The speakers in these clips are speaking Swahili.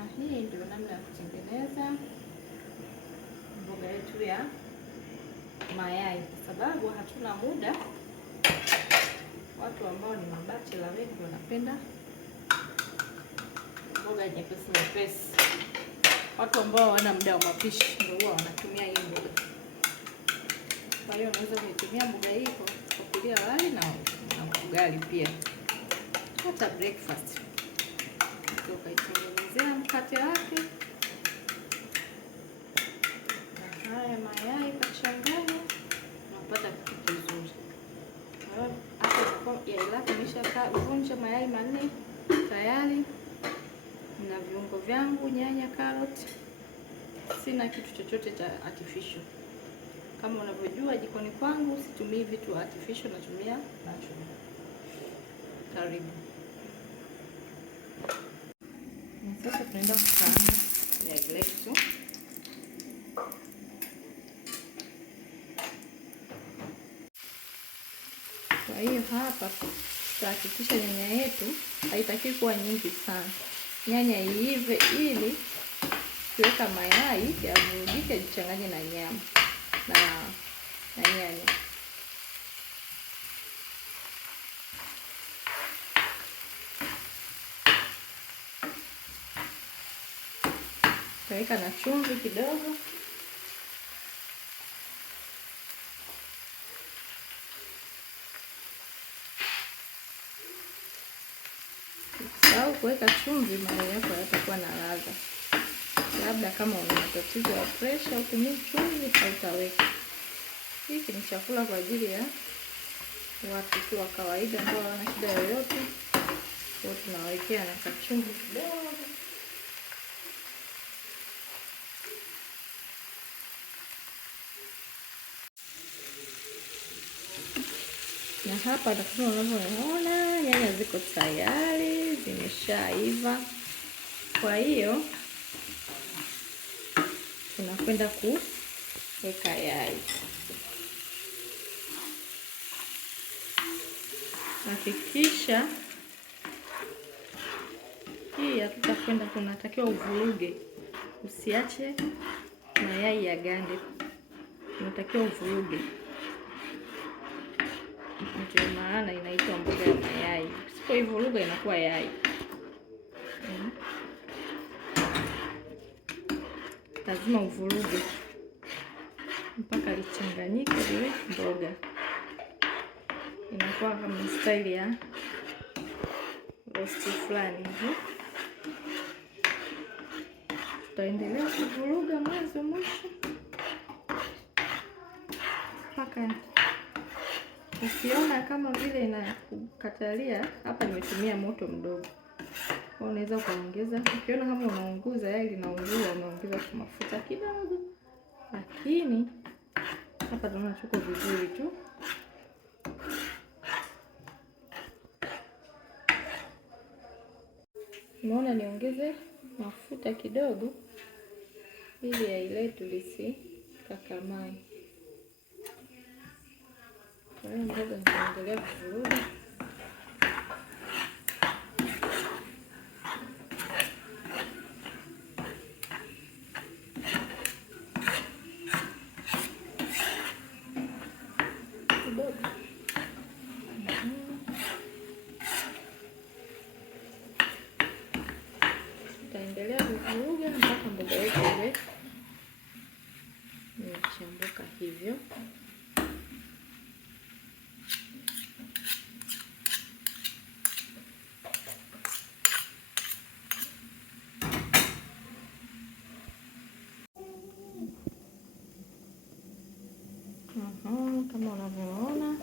Na hii ndio namna ya kutengeneza mboga yetu ya mayai, kwa sababu hatuna muda. Watu ambao ni mabachela wengi wanapenda mboga nyepesi. Watu ambao hawana muda wa mapishi ndio huwa wanatumia hii mboga. Kwa hiyo unaweza kutumia mboga hii kwa kulia wali na ugali pia, hata breakfast. Ukaitengenezea mkate wake na haya mayai kachanganya, unapata kitu kizuri. Hapo yai lako nimeshavunja mayai 4 tayari. Na viungo vyangu, nyanya, karoti. Sina kitu chochote cha artificial. Kama unavyojua jikoni kwangu situmii vitu artificial, natumia natural. Karibu. Sasa tunaenda kukaanga yai letu. Kwa hiyo hapa tutahakikisha nyanya yetu haitaki kuwa nyingi sana. Nyanya iive ili kiweka mayai yavurugike, jichanganye na nyama na nyanya. Tutaweka na chumvi kidogo. Au kuweka chumvi, mayai yako yatakuwa na ladha. Labda kama una matatizo ya pressure utumie chumvi, hautaweka. Hiki ni chakula kwa ajili ya watu tu wa kawaida ambao hawana shida yoyote. Kwa tunawekea na kachumvi kidogo. Na hapa kama unavyoona nyanya ziko tayari, zimeshaiva. Kwa hiyo tunakwenda kuweka yai. Hakikisha hii hatutakwenda, kunatakiwa uvuruge. Usiache mayai ya gande. Unatakiwa uvuruge. Ndio maana inaitwa mboga ya mayai. Usipoivuruga inakuwa yai. Lazima uvuruge mpaka lichanganyike ile mboga. Inakuwa kama style ya roast fulani hivi. Tutaendelea kuvuruga mwanzo mwisho mpaka ukiona kama vile inakukatalia. Hapa nimetumia moto mdogo. Kwa unaweza kuongeza. Ukiona kama unaunguza yai linaungua, unaongeza kwa mafuta kidogo. Lakini hapa tunaona chuko vizuri tu. Unaona niongeze mafuta kidogo ili yai letu lisikakamae. Kwa hiyo mboga nitaendelea kuvuruga. Tutaendelea kuvuruga mpaka mboga yetu iwe imechambuka hivyo. Kama unavyoona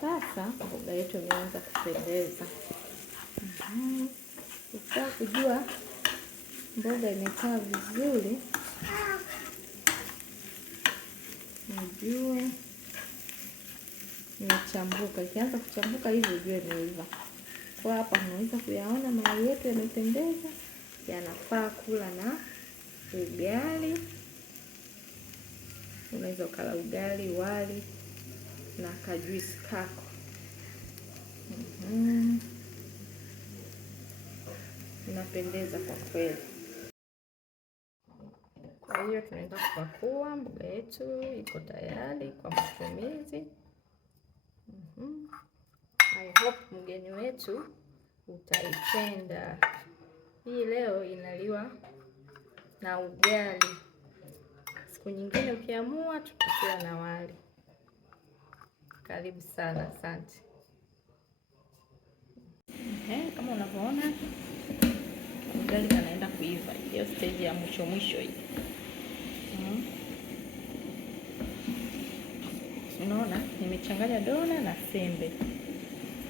sasa mboga yetu imeanza kupendeza. Ukitaka kujua mboga imekaa vizuri, ujue imechambuka. Ikianza kuchambuka hivi ujue imeiva. Kwa hapa unaweza kuyaona mayai yetu yamependeza, yanafaa kula na ugali. Unaweza ukala ugali, wali na kajuisi kako. inapendeza kwa kweli. Kwa hiyo tunaenda kupakua. Mboga yetu iko tayari kwa matumizi. I hope mgeni wetu utaipenda. Hii leo inaliwa na ugali. Siku nyingine ukiamua tutakula na wali. Karibu sana, asante. Kama unavyoona ugali anaenda kuiva. Hiyo stage ya mwisho mwisho hii. Unaona nimechanganya dona na sembe.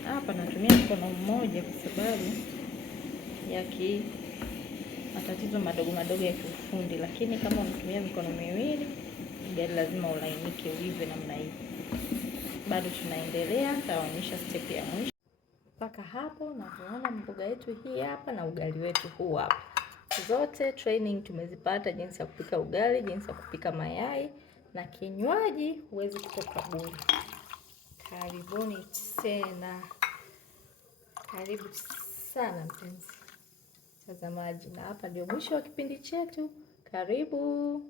Hapa natumia mkono mmoja kwa sababu ya matatizo madogo madogo ya kiufundi, lakini kama unatumia mikono miwili ugali lazima ulainike uive namna hii. Bado tunaendelea, nitaonyesha step ya mwisho. Mpaka hapo na tunaona mboga yetu hii hapa na ugali wetu huu hapa. Zote training tumezipata, jinsi ya kupika ugali, jinsi ya kupika mayai na kinywaji huwezi kutoka bure. Karibuni tena. Karibu sana mpenzi mtazamaji, na hapa ndio mwisho wa kipindi chetu. Karibu.